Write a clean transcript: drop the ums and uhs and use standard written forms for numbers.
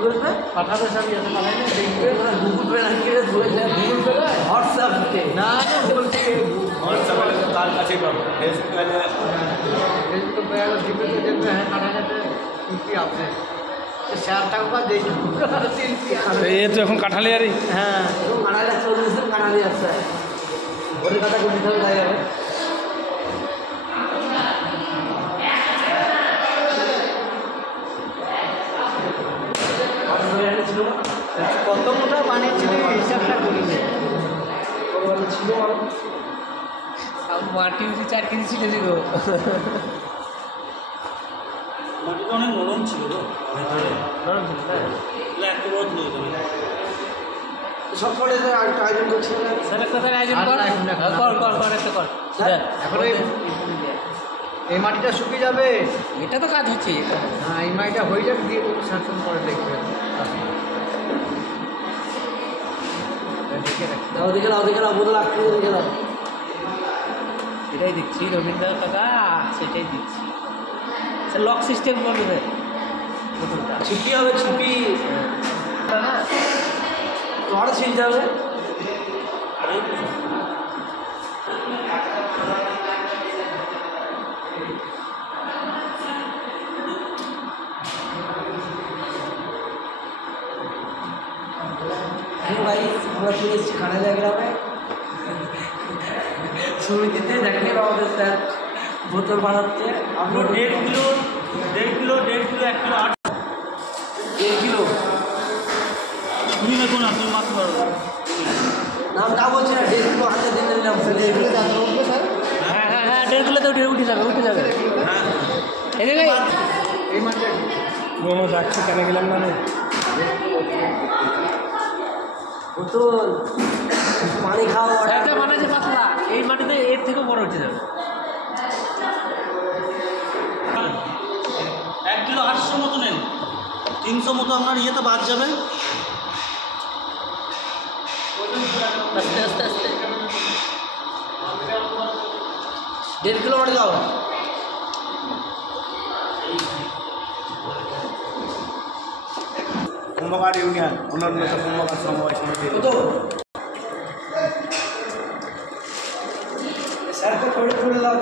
করবে পাঠাবে সবই আছে পাঠাইলে দেখবে গুগল পে নাকি গুগল পে হোয়াটসঅ্যাপ থেকে না না গুগল থেকে হোয়াটসঅ্যাপে তার কাছেই পাবো ফেসবুকে ফেসবুক পে জিপে তো দেখবে হ্যাঁ কাটাকাটা কি আছে শেয়ার টাকা দেখি এ তো এখন কাঁঠালিয়ারি। হ্যাঁ কাটালে 40 দিন কাটালি আছে ওরে কথা কোন দিতে হবে যাবে কত মোটা বানিয়েছিল হিসাবটা করিনি ছিল মাটি উঠে 4 কেজি ছিল দিগো মাটিটা অনেক নরম ছিল তো নরম ছিল না একটু বড় ছিল সব পড়ে আয়োজন করছিল স্যার একটা আয়োজন কর কর একটা কর এখন এই মাটিটা শুকিয়ে যাবে এটা তো কাজ হচ্ছে হ্যাঁ এই মাটিটা হয়ে যাবে দিয়ে শাসন করে দেখবে ওদিকে বোতল আসছে ওদিকে এটাই দিচ্ছি রবীন্দ্র কাকা সেটাই দিচ্ছি স্যার লক সিস্টেম করবে বোতলটা ছিপি হবে ছিপি না তোমারও ছিঁড়তে হবে भाई আমরা পুলিশ খানালিয়া গ্রামে সমিতিতে দেখে আমাদের স্যার বোতল বানাচ্ছে আমরা 1.5 কিলো 1 কিলো 1 কিলো তুমি দেখো না তুমি মাছ পারো নামটা বলছি না 1.5 কিলো হাতে দিয়ে দিলাম স্যার 1 কিলো দাম উঠবে স্যার হ্যাঁ হ্যাঁ হ্যাঁ 1.5 কিলো তো উঠে যাবে হ্যাঁ এই যে এই মানটা কোনো যাচ্ছি কেন গেলাম না বোতল পানি খাওয়া একটা বানাচ্ছে পাতলা এই মাটিতে এর থেকেও বড় উঠে যাবে 1 কিলো 800 মতো নেন 300 মতো আপনার ইয়েতে বাদ যাবে আস্তে আস্তে 1.5 কিলো মাটি দাও কুম্ভকার ইউনিয়ন অন্যান্য সব কুম্ভকার সমবায় সমিতি স্যারকে থोड़ी थोड़ी लाओ